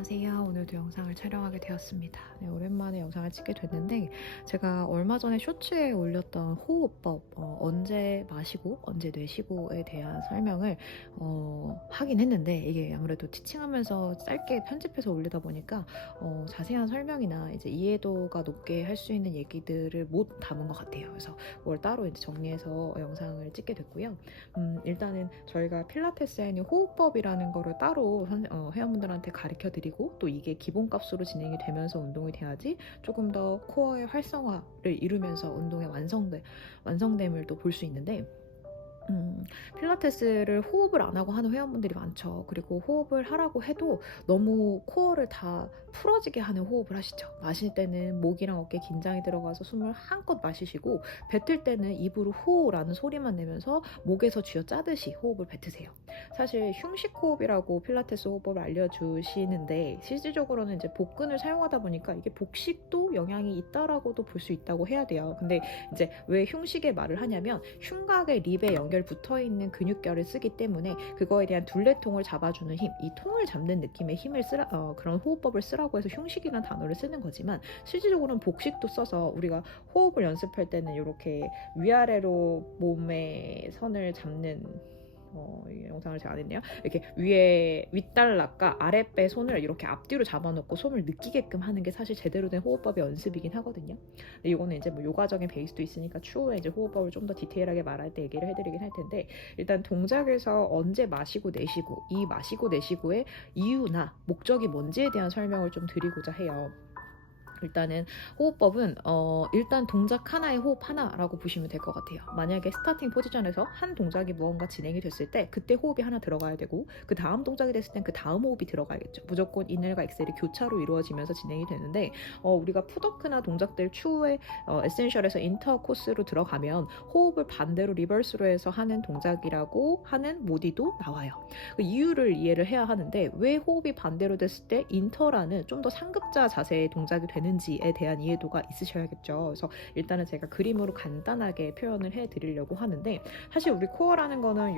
안녕하세요. 오늘도 영상을 촬영하게 되었습니다. 네, 오랜만에 영상을 찍게 됐는데 제가 얼마 전에 쇼츠에 올렸던 호흡법 언제 마시고 언제 내쉬고에 대한 설명을 하긴 했는데 이게 아무래도 티칭하면서 짧게 편집해서 올리다 보니까 자세한 설명이나 이제 이해도가 높게 할 수 있는 얘기들을 못 담은 것 같아요. 그래서 그걸 따로 이제 정리해서 영상을 찍게 됐고요. 일단은 저희가 필라테스에는 호흡법이라는 거를 따로 회원분들한테 가르쳐 드리고 또 이게 기본값으로 진행이 되면서 운동이 돼야지 조금 더 코어의 활성화를 이루면서 운동의 완성됨을 또 볼 수 있는데 필라테스를 호흡을 안 하고 하는 회원분들이 많죠. 그리고 호흡을 하라고 해도 너무 코어를 다 풀어지게 하는 호흡을 하시죠. 마실 때는 목이랑 어깨 긴장이 들어가서 숨을 한껏 마시시고 뱉을 때는 입으로 호라는 소리만 내면서 목에서 쥐어 짜듯이 호흡을 뱉으세요. 사실 흉식 호흡이라고 필라테스 호흡법을 알려주시는데 실질적으로는 이제 복근을 사용하다 보니까 이게 복식도 영향이 있다라고도 볼 수 있다고 해야 돼요. 근데 이제 왜 흉식의 말을 하냐면 흉곽의 립에 연결 붙어있는 근육결을 쓰기 때문에 그거에 대한 둘레통을 잡아주는 힘, 이 통을 잡는 느낌의 힘을 그런 호흡법을 쓰라고 해서 흉식이라는 단어를 쓰는 거지만 실질적으로는 복식도 써서 우리가 호흡을 연습할 때는 이렇게 위아래로 몸의 선을 잡는 이 영상을 제가 안 했네요. 이렇게 위에 윗달락과 아랫배 손을 이렇게 앞뒤로 잡아놓고 손을 느끼게끔 하는 게 사실 제대로 된 호흡법의 연습이긴 하거든요. 근데 이거는 이제 뭐 요가적인 베이스도 있으니까 추후에 이제 호흡법을 좀 더 디테일하게 말할 때 얘기를 해드리긴 할 텐데 일단 동작에서 언제 마시고 내쉬고 이 마시고 내쉬고의 이유나 목적이 뭔지에 대한 설명을 좀 드리고자 해요. 일단은 호흡법은 일단 동작 하나의 호흡 하나라고 보시면 될 것 같아요. 만약에 스타팅 포지션에서 한 동작이 무언가 진행이 됐을 때 그때 호흡이 하나 들어가야 되고 그 다음 동작이 됐을 땐 그 다음 호흡이 들어가야겠죠. 무조건 이넬과 엑셀이 교차로 이루어지면서 진행이 되는데 우리가 푸더크나 동작들 추후에 에센셜에서 인터 코스로 들어가면 호흡을 반대로 리버스로 해서 하는 동작이라고 하는 모디도 나와요. 그 이유를 이해를 해야 하는데 왜 호흡이 반대로 됐을 때 인터라는 좀 더 상급자 자세의 동작이 되는지에 대한 이해도가 있으셔야겠죠. 그래서 일단은 제가 그림으로 간단하게 표현을 해드리려고 하는데 사실 우리 코어라는 거는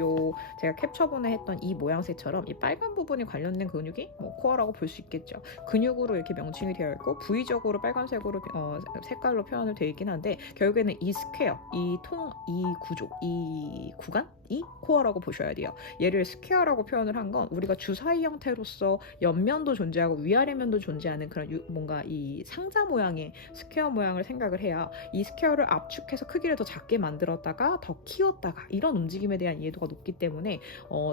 제가 캡처본에 했던 이 모양새처럼 이 빨간 부분이 관련된 근육이 뭐 코어라고 볼 수 있겠죠. 근육으로 이렇게 명칭이 되어 있고 부위적으로 빨간색으로 색깔로 표현을 되어 있긴 한데 결국에는 이 스퀘어, 이 구조, 이 구간 이 코어라고 보셔야 돼요. 얘를 스퀘어라고 표현을 한 건 우리가 주사위 형태로서 옆면도 존재하고 위아래면도 존재하는 그런 뭔가 이 상자 모양의 스퀘어 모양을 생각을 해야 이 스퀘어를 압축해서 크기를 더 작게 만들었다가 더 키웠다가 이런 움직임에 대한 이해도가 높기 때문에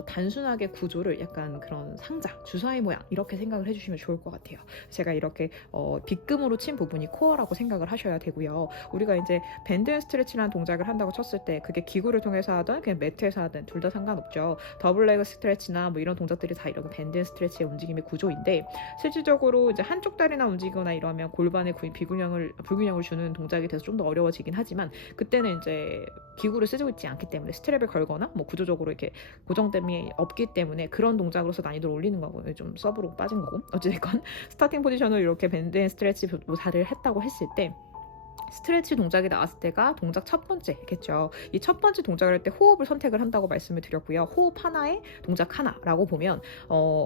단순하게 구조를 약간 그런 상자, 주사위 모양 이렇게 생각을 해주시면 좋을 것 같아요. 제가 이렇게 빗금으로 친 부분이 코어라고 생각을 하셔야 되고요. 우리가 이제 밴드 앤 스트레치라는 동작을 한다고 쳤을 때 그게 기구를 통해서 하든 그냥 매트에서 하든 둘 다 상관없죠. 더블 레그 스트레치나 뭐 이런 동작들이 다 이런 밴드 앤 스트레치의 움직임의 구조인데 실질적으로 이제 한쪽 다리나 움직이거나 이러면 골반에 불균형을 주는 동작이 돼서 좀 더 어려워지긴 하지만 그때는 이제 기구를 쓰고 있지 않기 때문에 스트랩을 걸거나 뭐 구조적으로 이렇게 고정됨이 없기 때문에 그런 동작으로서 난이도를 올리는 거고 좀 서브로 빠진 거고 어찌됐건 스타팅 포지션을 이렇게 밴드 앤 스트레치 모사를 했다고 했을 때 스트레치 동작이 나왔을 때가 동작 첫 번째겠죠. 이 첫 번째 동작을 할 때 호흡을 선택을 한다고 말씀을 드렸고요. 호흡 하나에 동작 하나라고 보면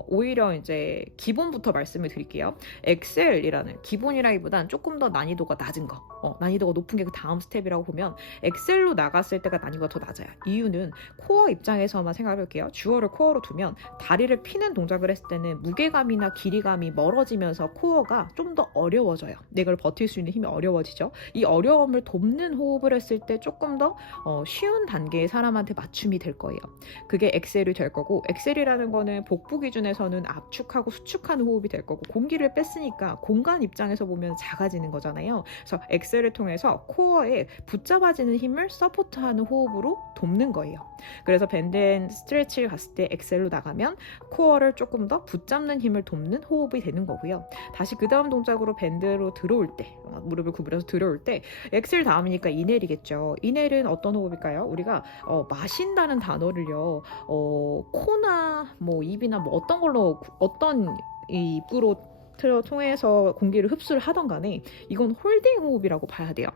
오히려 이제 기본부터 말씀을 드릴게요. 엑셀이라는 기본이라기보단 조금 더 난이도가 낮은 거, 난이도가 높은 게 그 다음 스텝이라고 보면 엑셀로 나갔을 때가 난이도가 더 낮아요. 이유는 코어 입장에서만 생각해볼게요. 주어를 코어로 두면 다리를 피는 동작을 했을 때는 무게감이나 길이감이 멀어지면서 코어가 좀 더 어려워져요. 이걸 버틸 수 있는 힘이 어려워지죠. 이 어려움을 돕는 호흡을 했을 때 조금 더 쉬운 단계의 사람한테 맞춤이 될 거예요. 그게 엑셀이 될 거고 엑셀이라는 거는 복부 기준에서는 압축하고 수축하는 호흡이 될 거고 공기를 뺐으니까 공간 입장에서 보면 작아지는 거잖아요. 그래서 엑셀을 통해서 코어에 붙잡아지는 힘을 서포트하는 호흡으로 돕는 거예요. 그래서 밴드 앤 스트레치를 갔을 때 엑셀로 나가면 코어를 조금 더 붙잡는 힘을 돕는 호흡이 되는 거고요. 다시 그 다음 동작으로 밴드로 들어올 때 무릎을 구부려서 들어올 때 엑셀 다음이니까 이넬이겠죠. 이넬은 어떤 호흡일까요? 우리가 마신다는 단어를요 코나 뭐 입이나 뭐 어떤 걸로 어떤 이 입구로 통해서 공기를 흡수를 하던 간에 이건 홀딩 호흡이라고 봐야 돼요.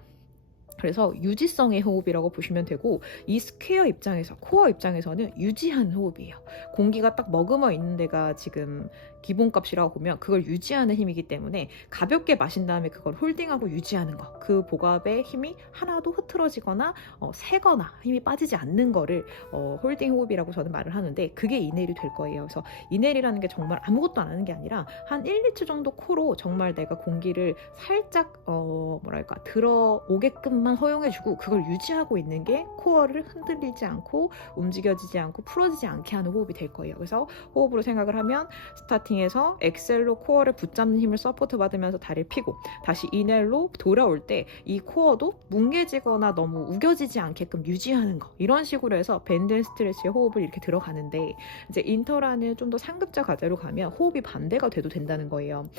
그래서 유지성의 호흡이라고 보시면 되고 이 스퀘어 입장에서 코어 입장에서는 유지한 호흡이에요. 공기가 딱 머금어 있는 데가 지금 기본값이라고 보면 그걸 유지하는 힘이기 때문에 가볍게 마신 다음에 그걸 홀딩하고 유지하는 거, 그 복압의 힘이 하나도 흐트러지거나 새거나 힘이 빠지지 않는 거를 홀딩 호흡이라고 저는 말을 하는데, 그게 이내리 될 거예요. 그래서 이내리라는 게 정말 아무것도 안 하는 게 아니라 한 1~2초 정도 코로 정말 내가 공기를 살짝 뭐랄까 들어오게끔만 허용해주고 그걸 유지하고 있는 게 코어를 흔들리지 않고 움직여지지 않고 풀어지지 않게 하는 호흡이 될 거예요. 그래서 호흡으로 생각을 하면 스타팅에서 엑셀로 코어를 붙잡는 힘을 서포트 받으면서 다리를 펴고 다시 이넬로 돌아올 때 이 코어도 뭉개지거나 너무 우겨지지 않게끔 유지하는 거, 이런 식으로 해서 밴드 앤 스트레치의 호흡을 이렇게 들어가는데, 이제 인터라는 좀 더 상급자 과제로 가면 호흡이 반대가 돼도 된다는 거예요.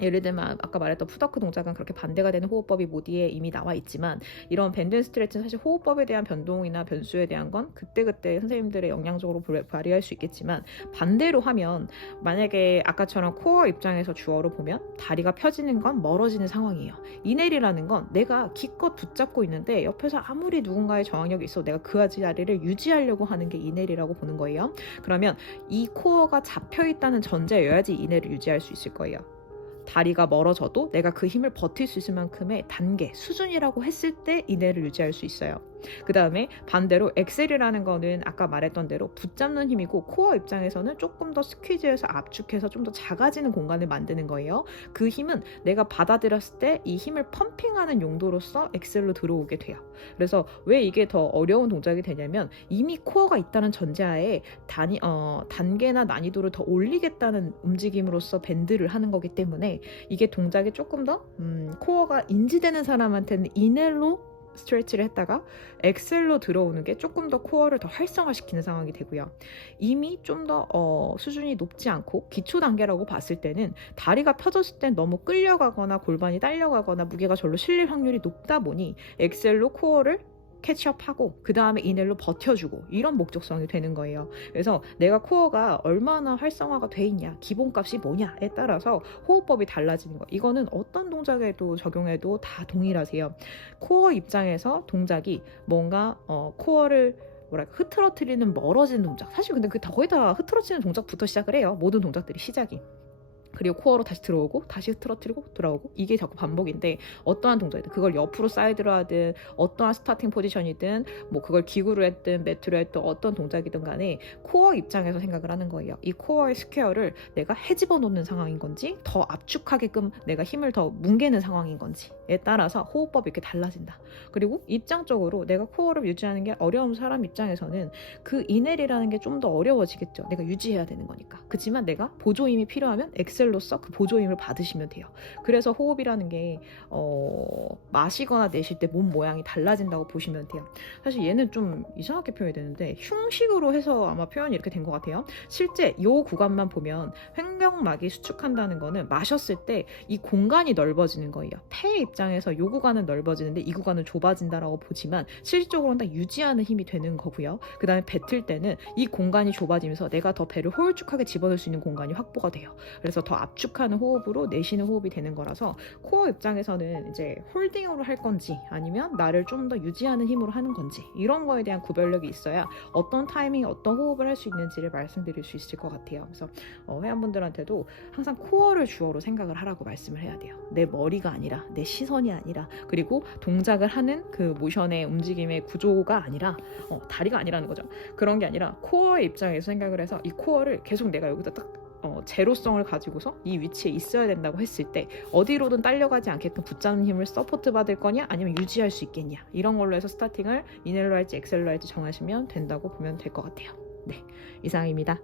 예를 들면 아까 말했던 푸더크 동작은 그렇게 반대가 되는 호흡법이 모디에 이미 나와 있지만, 이런 밴드 앤 스트레치는 사실 호흡법에 대한 변동이나 변수에 대한 건 그때그때 선생님들의 영향적으로 발휘할 수 있겠지만, 반대로 하면 만약에 아까처럼 코어 입장에서 주어로 보면 다리가 펴지는 건 멀어지는 상황이에요. 이내리라는 건 내가 기껏 붙잡고 있는데 옆에서 아무리 누군가의 저항력이 있어도 내가 그 자리를 유지하려고 하는 게 이내리라고 보는 거예요. 그러면 이 코어가 잡혀있다는 전제여야지 이내를 유지할 수 있을 거예요. 다리가 멀어져도 내가 그 힘을 버틸 수 있을 만큼의 단계, 수준이라고 했을 때 이내를 유지할 수 있어요. 그 다음에 반대로 엑셀이라는 거는 아까 말했던 대로 붙잡는 힘이고, 코어 입장에서는 조금 더 스퀴즈해서 압축해서 좀 더 작아지는 공간을 만드는 거예요. 그 힘은 내가 받아들였을 때 이 힘을 펌핑하는 용도로서 엑셀로 들어오게 돼요. 그래서 왜 이게 더 어려운 동작이 되냐면, 이미 코어가 있다는 전제하에 단계나 난이도를 더 올리겠다는 움직임으로써 밴드를 하는 거기 때문에 이게 동작이 조금 더 코어가 인지되는 사람한테는 이넬로 스트레치를 했다가 엑셀로 들어오는 게 조금 더 코어를 더 활성화시키는 상황이 되고요. 이미 좀 더 수준이 높지 않고 기초 단계라고 봤을 때는 다리가 펴졌을 땐 너무 끌려가거나 골반이 딸려가거나 무게가 절로 실릴 확률이 높다 보니 엑셀로 코어를 캐치업하고 그 다음에 이넬로 버텨주고, 이런 목적성이 되는 거예요. 그래서 내가 코어가 얼마나 활성화가 돼 있냐, 기본값이 뭐냐에 따라서 호흡법이 달라지는 거. 이거는 어떤 동작에도 적용해도 다 동일하세요. 코어 입장에서 동작이 뭔가 코어를 흐트러뜨리는 멀어지는 동작, 사실 근데 그 거의 다 흐트러지는 동작부터 시작을 해요. 모든 동작들이 시작이. 그리고 코어로 다시 들어오고 다시 흐트러뜨리고 돌아오고, 이게 자꾸 반복인데, 어떠한 동작이든 그걸 옆으로 사이드로 하든 어떠한 스타팅 포지션이든 뭐 그걸 기구로 했든 매트로 했든 어떤 동작이든 간에 코어 입장에서 생각을 하는 거예요. 이 코어의 스퀘어를 내가 헤집어 놓는 상황인 건지 더 압축하게끔 내가 힘을 더 뭉개는 상황인 건지에 따라서 호흡법이 이렇게 달라진다. 그리고 입장적으로 내가 코어를 유지하는 게 어려운 사람 입장에서는 그 이넬이라는 게 좀 더 어려워지겠죠. 내가 유지해야 되는 거니까. 그렇지만 내가 보조 힘이 필요하면 엑셀로서 그 보조 힘을 받으시면 돼요. 그래서 호흡이라는 게 마시거나 내쉴 때 몸 모양이 달라진다고 보시면 돼요. 사실 얘는 좀 이상하게 표현이 되는데 흉식으로 해서 아마 표현이 이렇게 된 것 같아요. 실제 이 구간만 보면 횡격막이 수축한다는 거는 마셨을 때 이 공간이 넓어지는 거예요. 폐 입장에서 이 구간은 넓어지는데 이 구간은 좁아진다라고 보지만, 실질적으로는 다 유지하는 힘이 되는 거고요. 그 다음에 뱉을 때는 이 공간이 좁아지면서 내가 더 배를 홀쭉하게 집어넣을 수 있는 공간이 확보가 돼요. 그래서 더 압축하는 호흡으로 내쉬는 호흡이 되는 거라서, 코어 입장에서는 이제 홀딩으로 할 건지 아니면 나를 좀 더 유지하는 힘으로 하는 건지, 이런 거에 대한 구별력이 있어야 어떤 타이밍에 어떤 호흡을 할 수 있는지를 말씀드릴 수 있을 것 같아요. 그래서 회원분들한테도 항상 코어를 주어로 생각을 하라고 말씀을 해야 돼요. 내 머리가 아니라, 내 시선이 아니라, 그리고 동작을 하는 그 모션의 움직임의 구조가 아니라 다리가 아니라는 거죠. 그런 게 아니라 코어의 입장에서 생각을 해서 이 코어를 계속 내가 여기다 딱 제로성을 가지고서 이 위치에 있어야 된다고 했을 때 어디로든 딸려가지 않게끔 붙잡는 힘을 서포트 받을 거냐 아니면 유지할 수 있겠냐, 이런 걸로 해서 스타팅을 이넬로 할지 엑셀로 할지 정하시면 된다고 보면 될 것 같아요. 네, 이상입니다.